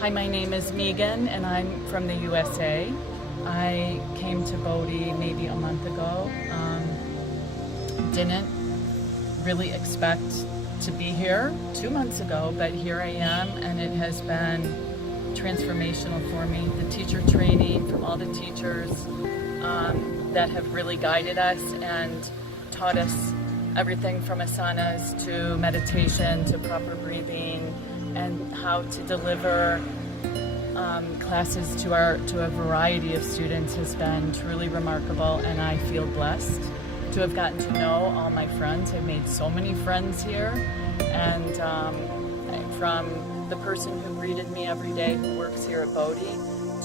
Hi, my name is Megan and I'm from the USA. I came to Bodhi maybe a month ago. Didn't really expect to be here 2 months ago, but here I am, and it has been transformational for me. The teacher training from all the teachers that have really guided us and taught us everything from asanas to meditation to proper breathing and how to deliver classes to a variety of students has been truly remarkable, and I feel blessed to have gotten to know all my friends. I've made so many friends here, and from the person who greeted me every day who works here at Bodhi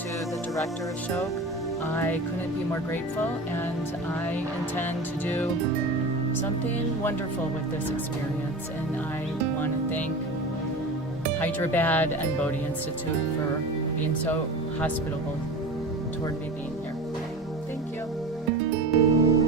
to the director of Ashok, I couldn't be more grateful, and I intend to do something wonderful with this experience. And I want to thank Hyderabad and Bodhi Institute for being so hospitable toward me being here. Thank you.